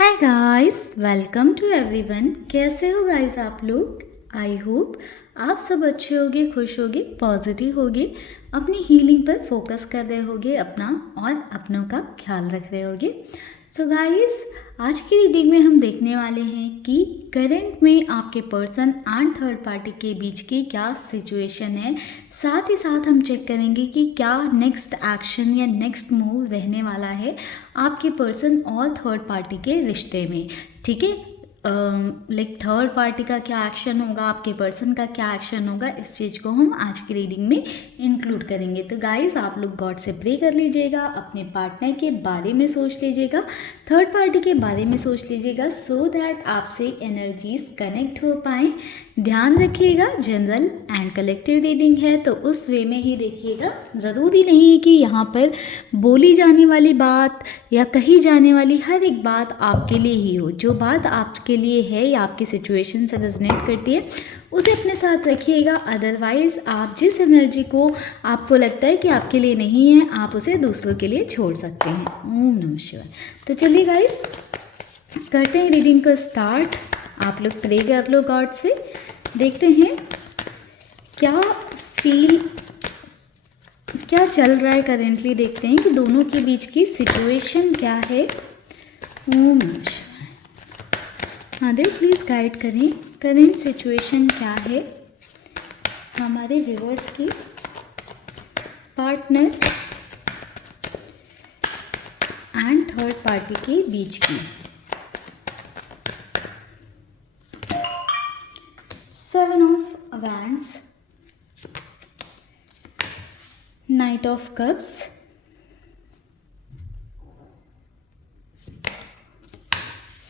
Hi guys, welcome to everyone. कैसे हो guys आप लोग? आई होप आप सब अच्छे होगे, खुश होगे, पॉजिटिव होगे, अपनी हीलिंग पर फोकस कर रहे होगे, अपना और अपनों का ख्याल रख रहे होगे। सो गाइस, आज की रीडिंग में हम देखने वाले हैं कि करंट में आपके पर्सन एंड थर्ड पार्टी के बीच की क्या सिचुएशन है। साथ ही साथ हम चेक करेंगे कि क्या नेक्स्ट एक्शन या नेक्स्ट मूव रहने वाला है आपके पर्सन और थर्ड पार्टी के रिश्ते में। ठीक है, लाइक थर्ड पार्टी का क्या एक्शन होगा, आपके पर्सन का क्या एक्शन होगा, इस चीज़ को हम आज की रीडिंग में इंक्लूड करेंगे। तो गाइस, आप लोग गॉड से प्रे कर लीजिएगा, अपने पार्टनर के बारे में सोच लीजिएगा, थर्ड पार्टी के बारे में सोच लीजिएगा, सो दैट आपसे एनर्जीज कनेक्ट हो पाएँ। ध्यान रखिएगा, जनरल एंड कलेक्टिव रीडिंग है तो उस वे में ही देखिएगा। ज़रूरी नहीं है कि यहाँ पर बोली जाने वाली बात या कही जाने वाली हर एक बात आपके लिए ही हो। जो बात आपके लिए है या आपकी सिचुएशन से रेजोनेट करती है उसे अपने साथ रखिएगा। अदरवाइज़ आप जिस एनर्जी को आपको लगता है कि आपके लिए नहीं है, आप उसे दूसरों के लिए छोड़ सकते हैं। ओम नमः शिवाय। तो चलिए गाइस, करते हैं रीडिंग को स्टार्ट। आप लोग प्रे कर लो गॉड से, देखते हैं क्या चल रहा है करेंटली। देखते हैं कि दोनों के बीच की सिचुएशन क्या है। ओम नमः शिवाय। मदर प्लीज़ गाइड करें, करेंट सिचुएशन क्या है हमारे व्यूअर्स की पार्टनर एंड थर्ड पार्टी के बीच की। Seven of wands, night of cups,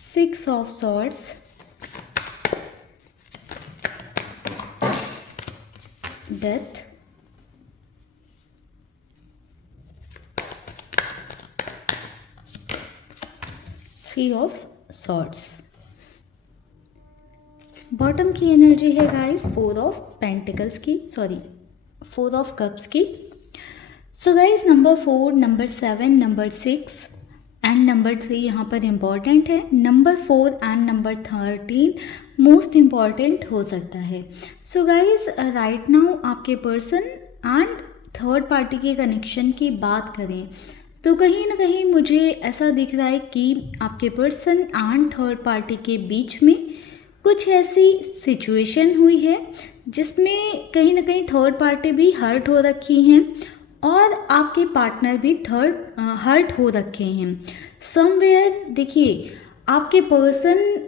six of swords, death, three of swords. Bottom की एनर्जी है गाइस फोर ऑफ पेंटिकल्स की, फोर ऑफ कप्स की। So guys, number 4, number 7, number 6 and number 3 यहाँ पर important है। Number 4 and number 13 most important हो सकता है। सो गाइस, राइट नाउ आपके पर्सन एंड थर्ड पार्टी के कनेक्शन की बात करें तो कहीं ना कहीं मुझे ऐसा दिख रहा है कि आपके पर्सन एंड थर्ड पार्टी के बीच में कुछ ऐसी सिचुएशन हुई है जिसमें कहीं ना कहीं थर्ड पार्टी भी हर्ट हो रखी हैं और आपके पार्टनर भी हर्ट हो रखे हैं समवेयर। देखिए, आपके पर्सन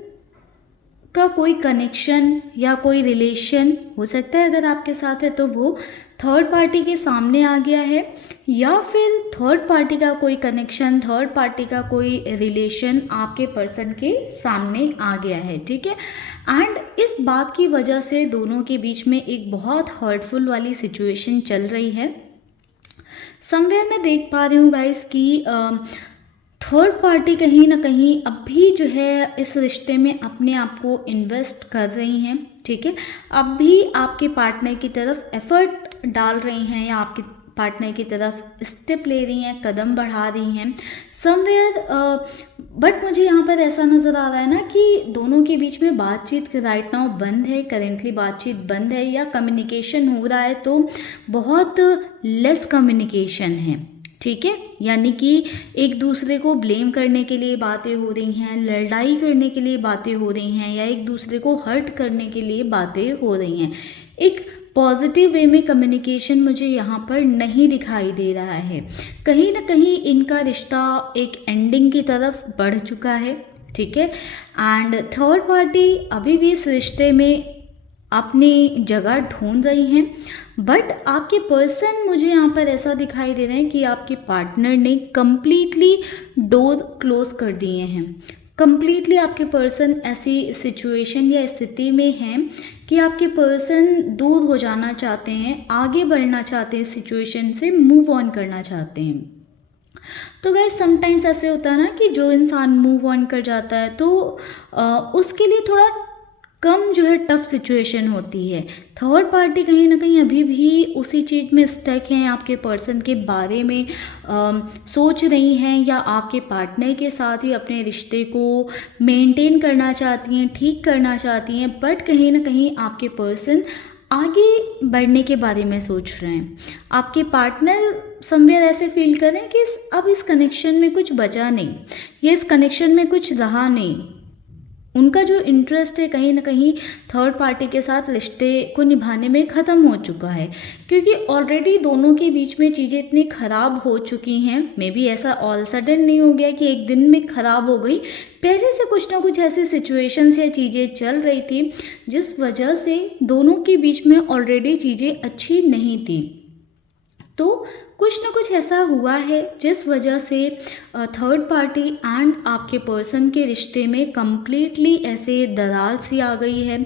का कोई कनेक्शन या कोई रिलेशन हो सकता है, अगर आपके साथ है तो वो थर्ड पार्टी के सामने आ गया है, या फिर थर्ड पार्टी का कोई कनेक्शन, थर्ड पार्टी का कोई रिलेशन आपके पर्सन के सामने आ गया है। ठीक है, एंड इस बात की वजह से दोनों के बीच में एक बहुत हर्टफुल वाली सिचुएशन चल रही है। समवेयर मैं देख पा रही हूँ गाइस कि थर्ड पार्टी कहीं ना कहीं अब भी जो है इस रिश्ते में अपने आप को इन्वेस्ट कर रही हैं। ठीक है, अब भी आपके पार्टनर की तरफ एफर्ट डाल रही हैं या आपके पार्टनर की तरफ स्टेप ले रही हैं, कदम बढ़ा रही हैं समवेयर। बट मुझे यहाँ पर ऐसा नज़र आ रहा है ना कि दोनों के बीच में बातचीत राइट नाउ बंद है, करेंटली बातचीत बंद है, या कम्युनिकेशन हो रहा है तो बहुत लेस कम्युनिकेशन है। ठीक है, यानी कि एक दूसरे को ब्लेम करने के लिए बातें हो रही हैं, लड़ाई करने के लिए बातें हो रही हैं, या एक दूसरे को हर्ट करने के लिए बातें हो रही हैं। एक पॉजिटिव वे में कम्युनिकेशन मुझे यहाँ पर नहीं दिखाई दे रहा है। कहीं ना कहीं इनका रिश्ता एक एंडिंग की तरफ बढ़ चुका है। ठीक है, एंड थर्ड पार्टी अभी भी इस रिश्ते में अपनी जगह ढूंढ रही हैं, बट आपके पर्सन मुझे यहाँ पर ऐसा दिखाई दे रहे हैं कि आपके पार्टनर ने कम्प्लीटली डोर क्लोज कर दिए हैं। कम्प्लीटली आपके पर्सन ऐसी सिचुएशन या स्थिति में हैं कि आपके पर्सन दूर हो जाना चाहते हैं, आगे बढ़ना चाहते हैं, सिचुएशन से मूव ऑन करना चाहते हैं। तो गाइस, समटाइम्स ऐसे होता है ना कि जो इंसान मूव ऑन कर जाता है तो उसके लिए थोड़ा कम जो है टफ सिचुएशन होती है। थर्ड पार्टी कहीं ना कहीं अभी भी उसी चीज़ में स्टक हैं, आपके पर्सन के बारे में सोच रही हैं, या आपके पार्टनर के साथ ही अपने रिश्ते को मेंटेन करना चाहती हैं, ठीक करना चाहती हैं, बट कहीं ना कहीं आपके पर्सन आगे बढ़ने के बारे में सोच रहे हैं। आपके पार्टनर समवेयर ऐसे फील कर रहे हैं कि अब इस कनेक्शन में कुछ बचा नहीं, या इस कनेक्शन में कुछ रहा नहीं। उनका जो इंटरेस्ट है कहीं ना कहीं थर्ड पार्टी के साथ रिश्ते को निभाने में ख़त्म हो चुका है, क्योंकि ऑलरेडी दोनों के बीच में चीज़ें इतनी ख़राब हो चुकी हैं। मे बी ऐसा ऑल सडन नहीं हो गया कि एक दिन में ख़राब हो गई, पहले से कुछ ना कुछ ऐसी सिचुएशंस या चीज़ें चल रही थी जिस वजह से दोनों के बीच में ऑलरेडी चीज़ें अच्छी नहीं थी। तो कुछ ना कुछ ऐसा हुआ है जिस वजह से थर्ड पार्टी एंड आपके पर्सन के रिश्ते में कम्प्लीटली ऐसे दरार सी आ गई है,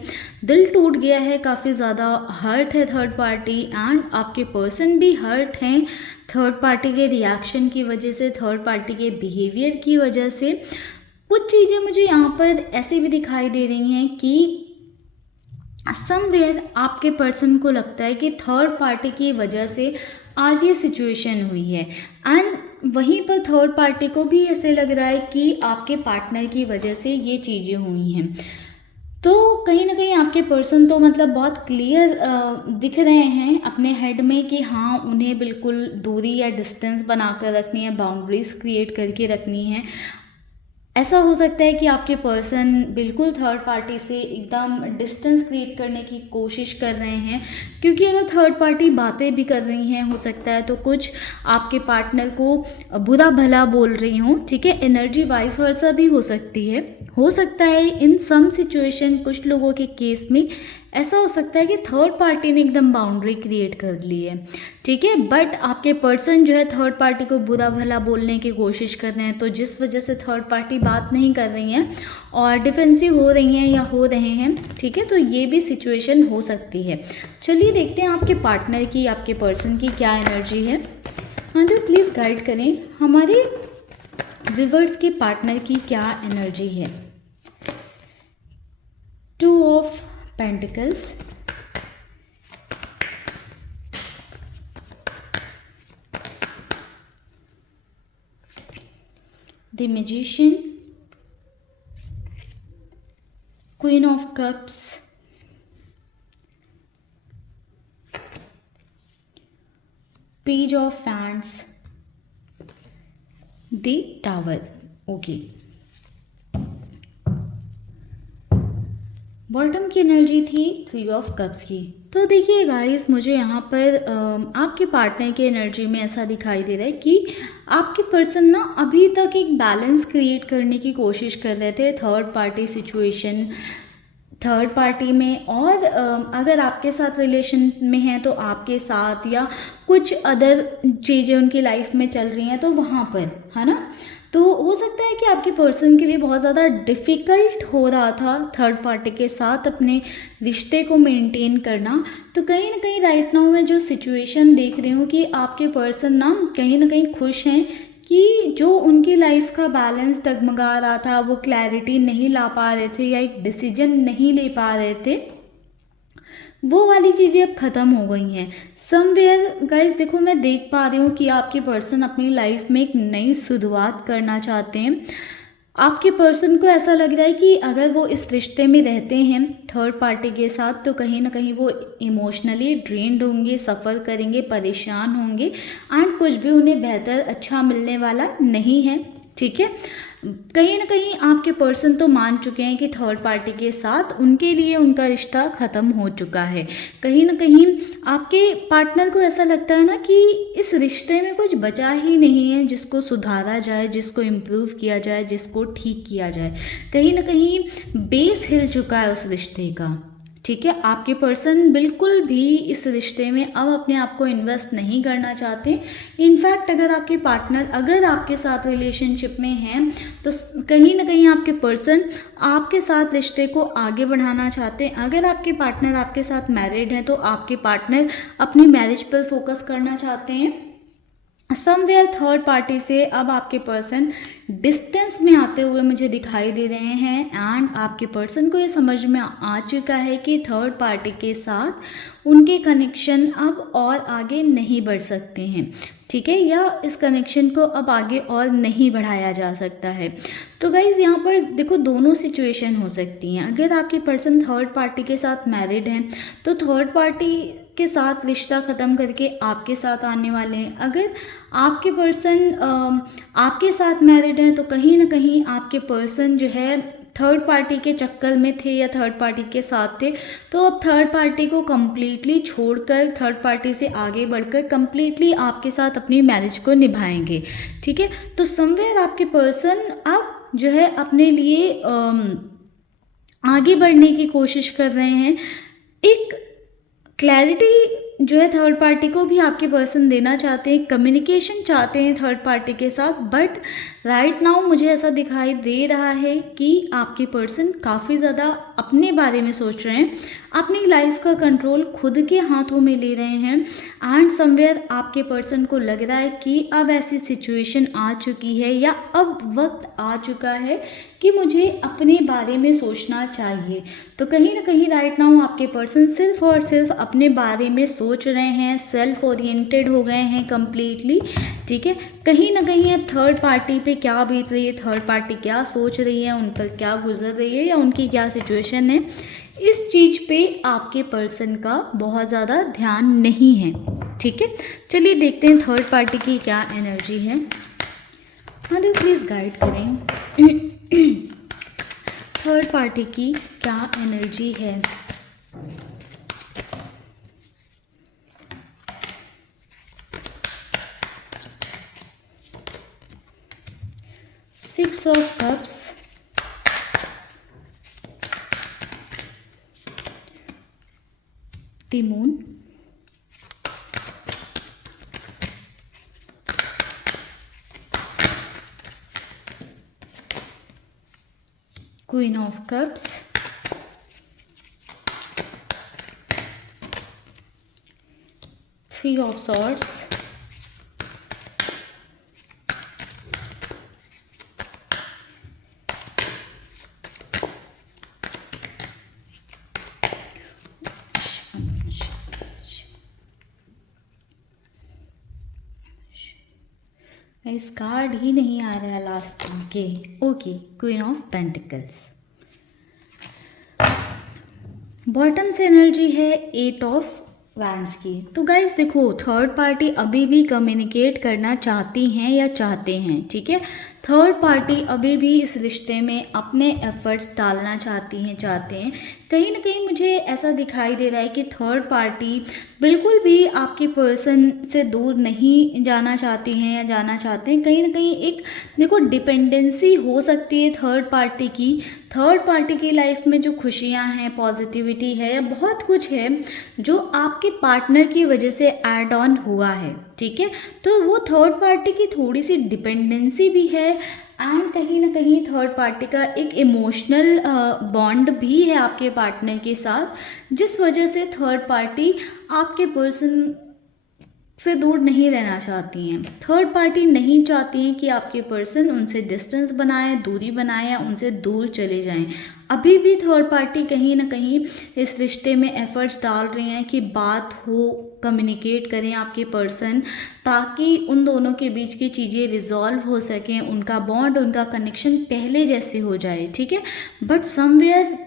दिल टूट गया है, काफ़ी ज़्यादा हर्ट है थर्ड पार्टी, एंड आपके पर्सन भी हर्ट हैं थर्ड पार्टी के रिएक्शन की वजह से, थर्ड पार्टी के बिहेवियर की वजह से। कुछ चीज़ें मुझे यहाँ पर ऐसे भी दिखाई दे रही हैं कि समवेयर आपके पर्सन को लगता है कि थर्ड पार्टी की वजह से आज ये सिचुएशन हुई है, एंड वहीं पर थर्ड पार्टी को भी ऐसे लग रहा है कि आपके पार्टनर की वजह से ये चीज़ें हुई हैं। तो कहीं ना कहीं आपके पर्सन तो मतलब बहुत क्लियर दिख रहे हैं अपने हेड में कि हाँ, उन्हें बिल्कुल दूरी या डिस्टेंस बना कर रखनी है, बाउंड्रीज क्रिएट करके रखनी है। ऐसा हो सकता है कि आपके पर्सन बिल्कुल थर्ड पार्टी से एकदम डिस्टेंस क्रिएट करने की कोशिश कर रहे हैं, क्योंकि अगर थर्ड पार्टी बातें भी कर रही हैं, हो सकता है तो कुछ आपके पार्टनर को बुरा भला बोल रही हूँ, ठीक है। एनर्जी वाइस वर्सा भी हो सकती है। हो सकता है इन सम सिचुएशन कुछ लोगों के केस में ऐसा हो सकता है कि थर्ड पार्टी ने एकदम बाउंड्री क्रिएट कर ली है, ठीक है, बट आपके पर्सन जो है थर्ड पार्टी को बुरा भला बोलने की कोशिश कर रहे हैं, तो जिस वजह से थर्ड पार्टी बात नहीं कर रही हैं और डिफेंसिव हो रही हैं या हो रहे हैं, ठीक है, तो ये भी सिचुएशन हो सकती है। चलिए देखते हैं आपके पार्टनर की, आपके पर्सन की क्या एनर्जी है। हाँ तो प्लीज़ गाइड करें हमारे व्यूअर्स के पार्टनर की क्या एनर्जी है। 2 of pentacles, the magician, queen of cups, page of friends, the tower. Okay, bottom की एनर्जी थी 3 ऑफ कप्स की। तो देखिए गाइस, मुझे यहाँ पर आपके पार्टनर की एनर्जी में ऐसा दिखाई दे रहा है कि आपके पर्सन ना अभी तक एक बैलेंस क्रिएट करने की कोशिश कर रहे थे third party situation, third party में, और अगर आपके साथ रिलेशन में हैं तो आपके साथ, या कुछ अदर चीज़ें उनकी लाइफ में चल रही हैं तो वहाँ पर, है ना। तो हो सकता है कि आपके पर्सन के लिए बहुत ज़्यादा डिफ़िकल्ट हो रहा था थर्ड पार्टी के साथ अपने रिश्ते को मेंटेन करना। तो कहीं ना कहीं राइट नाउ मैं जो सिचुएशन देख रही हूँ कि आपके पर्सन ना कहीं खुश हैं कि जो उनकी लाइफ का बैलेंस डगमगा रहा था, वो क्लैरिटी नहीं ला पा रहे थे या एक डिसीजन नहीं ले पा रहे थे, वो वाली चीज़ें अब ख़त्म हो गई हैं। समवेयर गाइस देखो, मैं देख पा रही हूँ कि आपके पर्सन अपनी लाइफ में एक नई शुरुआत करना चाहते हैं। आपके पर्सन को ऐसा लग रहा है कि अगर वो इस रिश्ते में रहते हैं थर्ड पार्टी के साथ तो कहीं ना कहीं वो इमोशनली ड्रेन्ड होंगे, सफ़र करेंगे, परेशान होंगे, एंड कुछ भी उन्हें बेहतर अच्छा मिलने वाला नहीं है, ठीक है। कहीं ना कहीं आपके पर्सन तो मान चुके हैं कि थर्ड पार्टी के साथ उनके लिए उनका रिश्ता ख़त्म हो चुका है। कहीं ना कहीं आपके पार्टनर को ऐसा लगता है ना कि इस रिश्ते में कुछ बचा ही नहीं है जिसको सुधारा जाए, जिसको इम्प्रूव किया जाए, जिसको ठीक किया जाए। कहीं ना कहीं बेस हिल चुका है उस रिश्ते का, ठीक है। आपके पर्सन बिल्कुल भी इस रिश्ते में अब अपने आप को इन्वेस्ट नहीं करना चाहते। इनफैक्ट अगर आपके पार्टनर अगर आपके साथ रिलेशनशिप में हैं तो कहीं ना कहीं आपके पर्सन आपके साथ रिश्ते को आगे बढ़ाना चाहते हैं। अगर आपके पार्टनर आपके साथ मैरिड हैं तो आपके पार्टनर अपनी मैरिज पर फोकस करना चाहते हैं। समवेयर थर्ड पार्टी से अब आपके पर्सन डिस्टेंस में आते हुए मुझे दिखाई दे रहे हैं एंड आपके पर्सन को ये समझ में आ चुका है कि थर्ड पार्टी के साथ उनके कनेक्शन अब और आगे नहीं बढ़ सकते हैं, ठीक है, या इस कनेक्शन को अब आगे और नहीं बढ़ाया जा सकता है। तो गाइज़ यहाँ पर देखो दोनों सिचुएशन हो सकती हैं। अगर आपके पर्सन थर्ड पार्टी के साथ मैरिड हैं तो थर्ड पार्टी के साथ रिश्ता ख़त्म करके आपके साथ आने वाले हैं। अगर आपके पर्सन आपके साथ मैरिड हैं तो कहीं ना कहीं आपके पर्सन जो है थर्ड पार्टी के चक्कर में थे या थर्ड पार्टी के साथ थे, तो अब थर्ड पार्टी को कम्प्लीटली छोड़कर थर्ड पार्टी से आगे बढ़कर कम्प्लीटली आपके साथ अपनी मैरिज को निभाएंगे, ठीक है। तो समवेयर आपके पर्सन अब जो है अपने लिए आगे बढ़ने की कोशिश कर रहे हैं। एक क्लैरिटी जो है थर्ड पार्टी को भी आपके पर्सन देना चाहते हैं, कम्युनिकेशन चाहते हैं थर्ड पार्टी के साथ, बट राइट नाउ मुझे ऐसा दिखाई दे रहा है कि आपके पर्सन काफ़ी ज़्यादा अपने बारे में सोच रहे हैं, अपनी लाइफ का कंट्रोल खुद के हाथों में ले रहे हैं एंड समवेयर आपके पर्सन को लग रहा है कि अब ऐसी सिचुएशन आ चुकी है या अब वक्त आ चुका है कि मुझे अपने बारे में सोचना चाहिए। तो कहीं ना कहीं राइट नाउ आपके पर्सन सिर्फ और सिर्फ अपने बारे में सोच रहे हैं, सेल्फ ओरिएंटेड हो गए हैं कम्प्लीटली, ठीक है। कहीं ना कहीं अब थर्ड पार्टी पे क्या बीत रही है, थर्ड पार्टी क्या सोच रही है, उन पर क्या गुजर रही है या उनकी क्या सिचुएशन है, इस चीज़ पे आपके पर्सन का बहुत ज़्यादा ध्यान नहीं है, ठीक है। चलिए देखते हैं थर्ड पार्टी की क्या एनर्जी है। हाँ देव प्लीज़ गाइड करें थर्ड पार्टी की क्या एनर्जी है। Six of cups, the moon, queen of cups, three of swords, इस कार्ड ही नहीं आ रहा है लास्ट के। Okay, queen of pentacles. Bottom से एनर्जी है एट ऑफ वैंड्स की। तो गाइज देखो थर्ड पार्टी अभी भी कम्युनिकेट करना चाहती हैं या चाहते हैं, ठीक है। थर्ड पार्टी अभी भी इस रिश्ते में अपने एफर्ट्स डालना चाहते हैं। कहीं ना कहीं मुझे ऐसा दिखाई दे रहा है कि थर्ड पार्टी बिल्कुल भी आपके पर्सन से दूर नहीं जाना चाहती हैं या जाना चाहते हैं। कहीं ना कहीं एक देखो डिपेंडेंसी हो सकती है थर्ड पार्टी की। थर्ड पार्टी की लाइफ में जो खुशियां हैं, पॉजिटिविटी है या बहुत कुछ है जो आपके पार्टनर की वजह से ऐड ऑन हुआ है, ठीक है। तो वो थर्ड पार्टी की थोड़ी सी डिपेंडेंसी भी है एंड कहीं ना कहीं थर्ड पार्टी का एक इमोशनल बॉन्ड भी है आपके पार्टनर के साथ, जिस वजह से थर्ड पार्टी आपके पर्सन से दूर नहीं रहना चाहती हैं। थर्ड पार्टी नहीं चाहती हैं कि आपके पर्सन उनसे डिस्टेंस बनाए, दूरी बनाए या उनसे दूर चले जाएं। अभी भी थर्ड पार्टी कहीं ना कहीं इस रिश्ते में एफर्ट्स डाल रही हैं कि बात हो, कम्युनिकेट करें आपके पर्सन, ताकि उन दोनों के बीच की चीज़ें रिजॉल्व हो सकें, उनका बॉन्ड, उनका कनेक्शन पहले जैसे हो जाए, ठीक है। बट समवेयर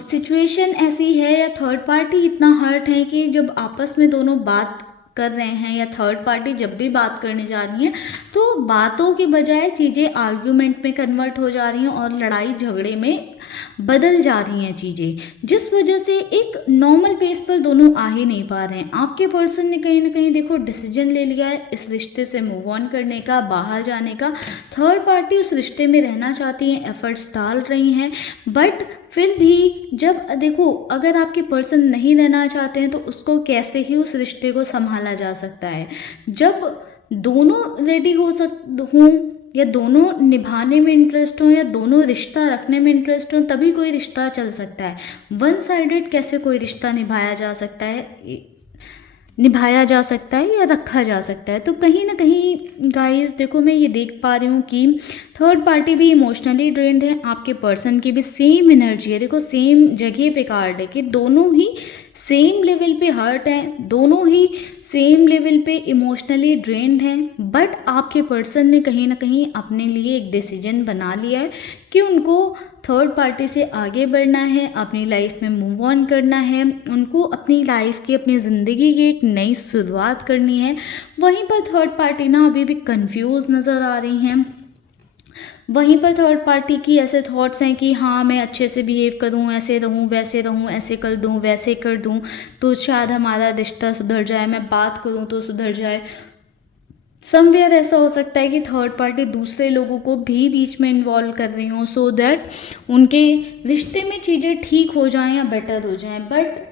सिचुएशन ऐसी है या थर्ड पार्टी इतना हर्ट है कि जब आपस में दोनों बात कर रहे हैं या थर्ड पार्टी जब भी बात करने जा रही है तो बातों के बजाय चीज़ें आर्ग्यूमेंट में कन्वर्ट हो जा रही हैं और लड़ाई झगड़े में बदल जा रही हैं चीज़ें, जिस वजह से एक नॉर्मल पेस पर दोनों आ ही नहीं पा रहे हैं। आपके पर्सन ने कहीं ना कहीं देखो डिसीजन ले लिया है इस रिश्ते से मूव ऑन करने का, बाहर जाने का। थर्ड पार्टी उस रिश्ते में रहना चाहती हैं, एफर्ट्स डाल रही हैं, बट फिर भी जब देखो अगर आपके पर्सन नहीं रहना चाहते हैं तो उसको कैसे ही उस रिश्ते को संभाला जा सकता है। जब दोनों रेडी हों या दोनों निभाने में इंटरेस्ट हो या दोनों रिश्ता रखने में इंटरेस्ट हो तभी कोई रिश्ता चल सकता है। वन साइडेड कैसे कोई रिश्ता निभाया जा सकता है, निभाया जा सकता है या रखा जा सकता है। तो कहीं ना कहीं गाइस देखो, मैं ये देख पा रही हूँ कि थर्ड पार्टी भी इमोशनली ड्रेन्ड है, आपके पर्सन की भी सेम एनर्जी है। देखो सेम जगह पे कार्ड है कि दोनों ही सेम लेवल पे हर्ट हैं, दोनों ही सेम लेवल पे इमोशनली ड्रेन्ड हैं। बट आपके पर्सन ने कहीं ना कहीं अपने लिए एक डिसीजन बना लिया है कि उनको थर्ड पार्टी से आगे बढ़ना है, अपनी लाइफ में मूव ऑन करना है, उनको अपनी लाइफ की, अपनी ज़िंदगी की एक नई शुरुआत करनी है। वहीं पर थर्ड पार्टी ना अभी भी कंफ्यूज नज़र आ रही हैं। वहीं पर थर्ड पार्टी की ऐसे थॉट्स हैं कि हाँ मैं अच्छे से बिहेव करूँ, ऐसे रहूँ, वैसे रहूँ, ऐसे कर दूँ, वैसे कर दूँ तो शायद हमारा रिश्ता सुधर जाए, मैं बात करूँ तो सुधर जाए। समवेयर ऐसा हो सकता है कि थर्ड पार्टी दूसरे लोगों को भी बीच में इन्वॉल्व कर रही हूँ सो दैट उनके रिश्ते में चीज़ें ठीक हो जाएं या बेटर हो जाएं। बट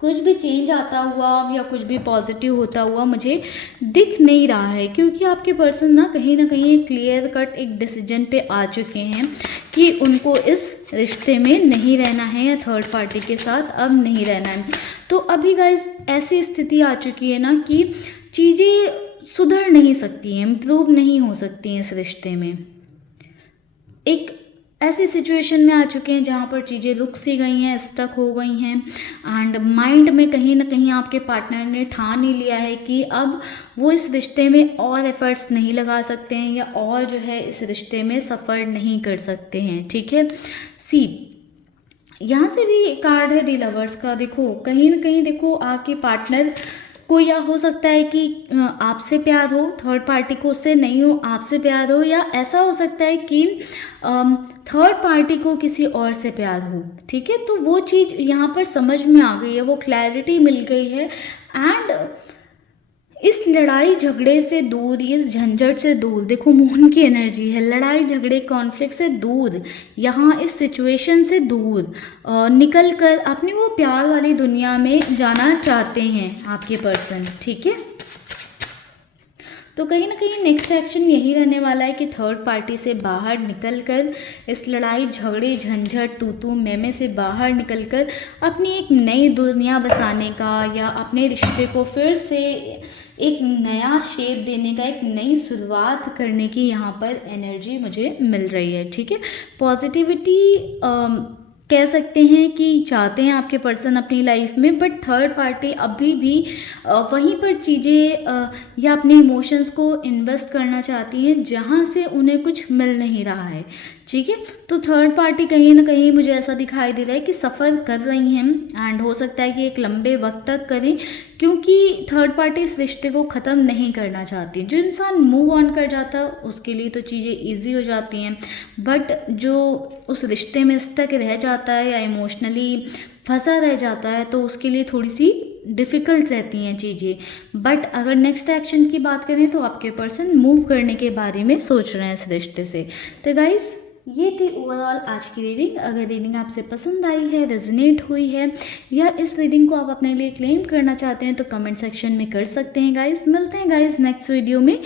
कुछ भी चेंज आता हुआ या कुछ भी पॉजिटिव होता हुआ मुझे दिख नहीं रहा है, क्योंकि आपके पर्सन ना कहीं क्लियर कट एक डिसीजन पे आ चुके हैं कि उनको इस रिश्ते में नहीं रहना है या थर्ड पार्टी के साथ अब नहीं रहना है। तो अभी गाइस ऐसी स्थिति आ चुकी है ना कि चीज़ें सुधर नहीं सकती हैं, इम्प्रूव नहीं हो सकती हैं इस रिश्ते में। एक ऐसी सिचुएशन में आ चुके हैं जहाँ पर चीज़ें रुक सी गई हैं, स्टक हो गई हैं एंड माइंड में कहीं ना कहीं आपके पार्टनर ने ठान ही लिया है कि अब वो इस रिश्ते में और एफर्ट्स नहीं लगा सकते हैं या और जो है इस रिश्ते में सफ़र नहीं कर सकते हैं। ठीक है, सी यहाँ से भी कार्ड है दी लवर्स का। देखो कहीं ना कहीं देखो आपके पार्टनर को या हो सकता है कि आपसे प्यार हो, थर्ड पार्टी को उससे नहीं हो, आपसे प्यार हो, या ऐसा हो सकता है कि थर्ड पार्टी को किसी और से प्यार हो। ठीक है, तो वो चीज़ यहाँ पर समझ में आ गई है, वो क्लैरिटी मिल गई है एंड इस लड़ाई झगड़े से दूर, इस झंझट से दूर, देखो मून की एनर्जी है, लड़ाई झगड़े कॉन्फ्लिक्ट से दूर, यहाँ इस सिचुएशन से दूर निकल कर अपनी वो प्यार वाली दुनिया में जाना चाहते हैं आपके पर्सन। ठीक है, तो कहीं ना कहीं नेक्स्ट एक्शन यही रहने वाला है कि थर्ड पार्टी से बाहर निकलकर इस लड़ाई झगड़े झंझट तू मैं से बाहर निकलकर अपनी एक नई दुनिया बसाने का या अपने रिश्ते को फिर से एक नया शेप देने का, एक नई शुरुआत करने की यहाँ पर एनर्जी मुझे मिल रही है। ठीक है, पॉजिटिविटी कह सकते हैं कि चाहते हैं आपके पर्सन अपनी लाइफ में, बट थर्ड पार्टी अभी भी वहीं पर चीज़ें या अपने इमोशंस को इन्वेस्ट करना चाहती है जहाँ से उन्हें कुछ मिल नहीं रहा है। ठीक है, तो थर्ड पार्टी कहीं ना कहीं मुझे ऐसा दिखाई दे रहा है कि सफ़र कर रही हैं एंड हो सकता है कि एक लंबे वक्त तक करें, क्योंकि थर्ड पार्टी इस रिश्ते को ख़त्म नहीं करना चाहती। जो इंसान मूव ऑन कर जाता है उसके लिए तो चीज़ें ईजी हो जाती हैं, बट जो उस रिश्ते में स्टक रह जाता है या इमोशनली फंसा रह जाता है तो उसके लिए थोड़ी सी डिफ़िकल्ट रहती हैं चीज़ें। बट अगर नेक्स्ट एक्शन की बात करें तो आपके पर्सन मूव करने के बारे में सोच रहे हैं इस रिश्ते से। तो गाइस ये थी ओवरऑल आज की रीडिंग। अगर रीडिंग आपसे पसंद आई है, रेजोनेट हुई है या इस रीडिंग को आप अपने लिए क्लेम करना चाहते हैं तो कमेंट सेक्शन में कर सकते हैं गाइस। मिलते हैं गाइस नेक्स्ट वीडियो में,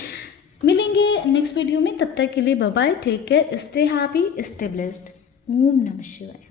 मिलेंगे नेक्स्ट वीडियो में। तब तक के लिए bye bye, take care, stay happy, stay blessed. ओम नमः शिवाय।